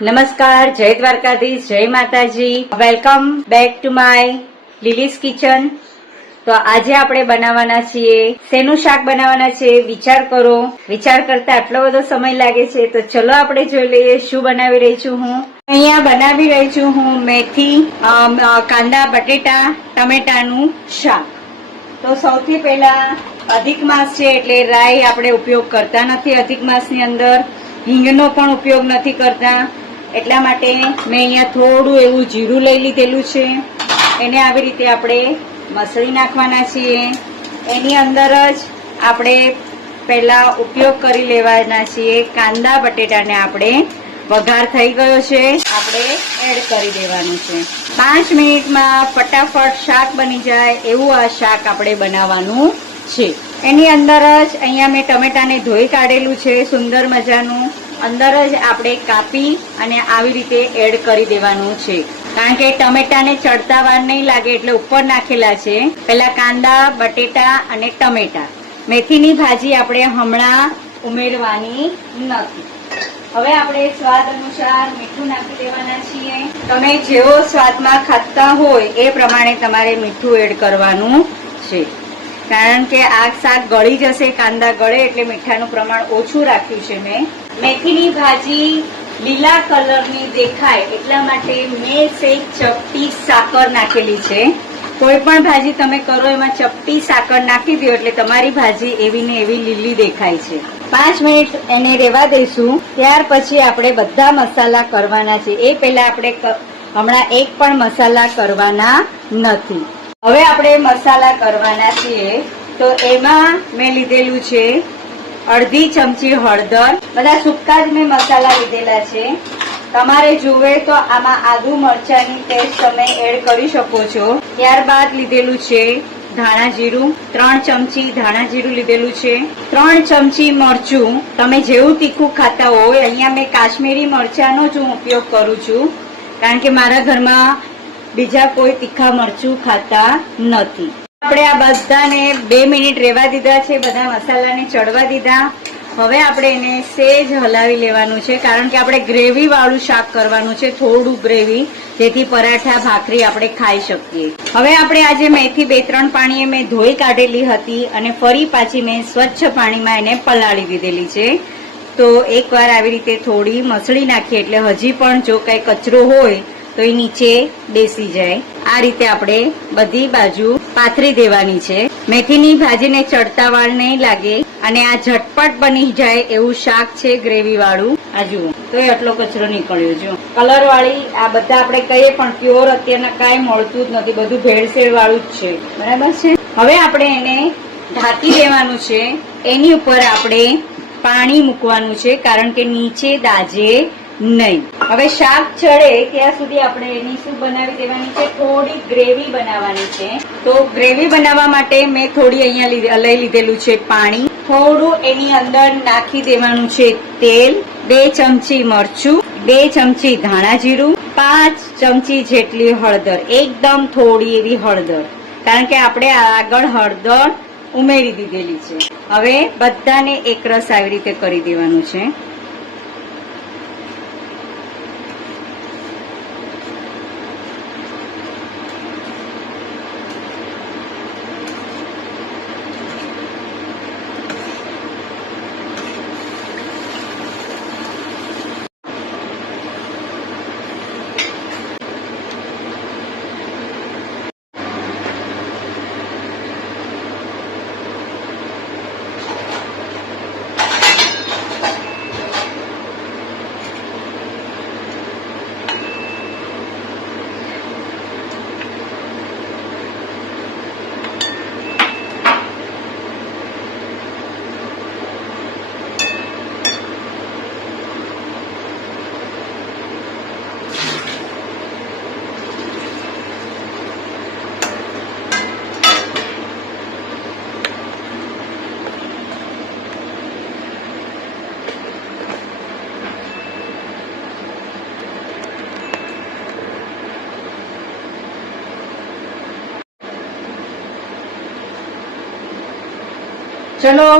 નમસ્કાર, જય દ્વારકાધીશ, જય Mataji. Welcome back to my Lily's kitchen. તો આજે આપણે બનાવવાના છીએ, શેનું શાક બનાવવાના છે વિચાર કરો. વિચાર કરતા આટલો બધો સમય લાગે છે, તો ચલો આપણે જોઈ લઈએ શું બનાવી રહી છું હું. અહીંયા બનાવી રહી છું હું મેથી, કાંદા, બટેટા, ટમેટાનું શાક. તો સૌથી પહેલા અધિક માસ છે એટલે રાઈ આપણે ઉપયોગ કરતા નથી. અધિક માસની અંદર હિંગનો પણ ઉપયોગ નથી કરતા. એટલા માટે મેં અહીંયા થોડું એવું જીરું લઈ લીધેલું છે. એને આવી રીતે આપણે મસળી નાખવાના છીએ. એની અંદર જ આપણે પહેલા ઉપયોગ કરી લેવાના છીએ કાંદા બટેટાને. આપણે વઘાર થઈ ગયો છે, આપણે એડ કરી દેવાનું છે. 5 મિનિટમાં ફટાફટ શાક બની જાય એવું આ શાક આપણે બનાવવાનું છે. એની અંદર જ અહીંયા મેં ટમેટાને ધોઈ કાઢેલું છે સુંદર મજાનું. અંદર જ આપણે કાપી અને આવી રીતે એડ કરી દેવાનું છે, કારણ કે ટમેટાને ચડતા વાર નહીં લાગે એટલે ઉપર નાખેલા છે. પહેલા કાંદા, બટેટા અને ટમેટા. મેથીની ભાજી આપણે હમણાં ઉમેરવાની નથી. હવે આપણે સ્વાદ અનુસાર મીઠું નાખી દેવાના છીએ. તમે જેવો સ્વાદમાં ખાતા હોય એ પ્રમાણે તમારે મીઠું એડ કરવાનું છે, કારણ કે આ શાક ગળી જશે. કાંદા ગળે એટલે મીઠાનું પ્રમાણ ઓછું રાખ્યું છે મેં. મેથીની ભાજી લીલા કલરની દેખાય એટલા માટે મેં સેજ ચપટી સાકર નાખેલી છે. કોઈ પણ ભાજી તમે કરો એમાં ચપટી સાકર નાખી દો એટલે તમારી ભાજી એવી ને એવી લીલી દેખાય છે. 5 મિનિટ એને રહેવા દઈશું. ત્યાર પછી આપણે બધા મસાલા કરવાના છે. એ પહેલા આપણે હમણાં એક પણ મસાલા કરવાના નથી. હવે આપણે મસાલા કરવાના છીએ. તો એમાં મેં લીધેલું છે અડધી ચમચી હળદર. બધા સૂકા જ મેં મસાલા લીધેલા છે. તમારે જોવે તો આમાં આદુ મરચાની પેસ્ટ તમે એડ કરી શકો છો. ત્યારબાદ લીધેલું છે ધાણા જીરું. 3 ચમચી ધાણા જીરું લીધેલું છે. 3 ચમચી મરચું. તમે જેવું તીખું ખાતા હોય, અહીંયા મેં કાશ્મીરી મરચાનો જ હું ઉપયોગ કરું છું, કારણ કે મારા ઘરમાં બીજા કોઈ તીખા મરચું ખાતા નથી. આપણે આ બધાને 2 મિનિટ રહેવા દીધા છે. બધા મસાલાને ચડવા દીધા. હવે આપણે એને સેજ હલાવી લેવાનું છે, કારણ કે આપણે ગ્રેવી વાળું શાક કરવાનું છે. થોડું ગ્રેવી, જેથી પરાઠા ભાખરી આપણે ખાઈ શકીએ. હવે આપણે આજે મેથી 2-3 પાણીએ મેં ધોઈ કાઢેલી હતી અને ફરી પાછી મેં સ્વચ્છ પાણીમાં એને પલાળી દીધેલી છે. તો એકવાર આવી રીતે થોડી મસળી નાખીએ એટલે હજી પણ જો કઈ કચરો હોય તો એ નીચે બેસી જાય. આ રીતે આપણે બધી બાજુ પાથરી દેવાની છે. મેથીની ભાજીને ચડતા વાર નહીં લાગે અને આ ઝટપટ બની જાય એવું શાક છે ગ્રેવી વાળું. આ જુઓ તો આટલો કચરો નીકળ્યો. જો કલર વાળી આ બધા આપણે કહીએ પણ પ્યોર અત્યારના કાંઈ મળતું જ નથી, બધું ભેળસેળ વાળું જ છે. બરાબર છે. હવે આપણે એને ઢાંકી દેવાનું છે. એની ઉપર આપણે પાણી મૂકવાનું છે, કારણ કે નીચે દાજે નહીં. હવે શાક ચડે ત્યાં સુધી આપણે એની શું બનાવી દેવાની છે, થોડી ગ્રેવી બનાવવાની છે. તો ગ્રેવી બનાવવા માટે મેં થોડી અહીંયા લઈ લીધેલું છે પાણી. થોડું એની અંદર નાખી દેવાનું છે તેલ. 2 ચમચી મરચું, 2 ચમચી ધાણા જીરું, 5 ચમચી જેટલી હળદર. એકદમ થોડી એવી હળદર, કારણ કે આપણે આગળ હળદર ઉમેરી દીધેલી છે. હવે બધાને એકરસ આવી રીતે કરી દેવાનું છે. ચલો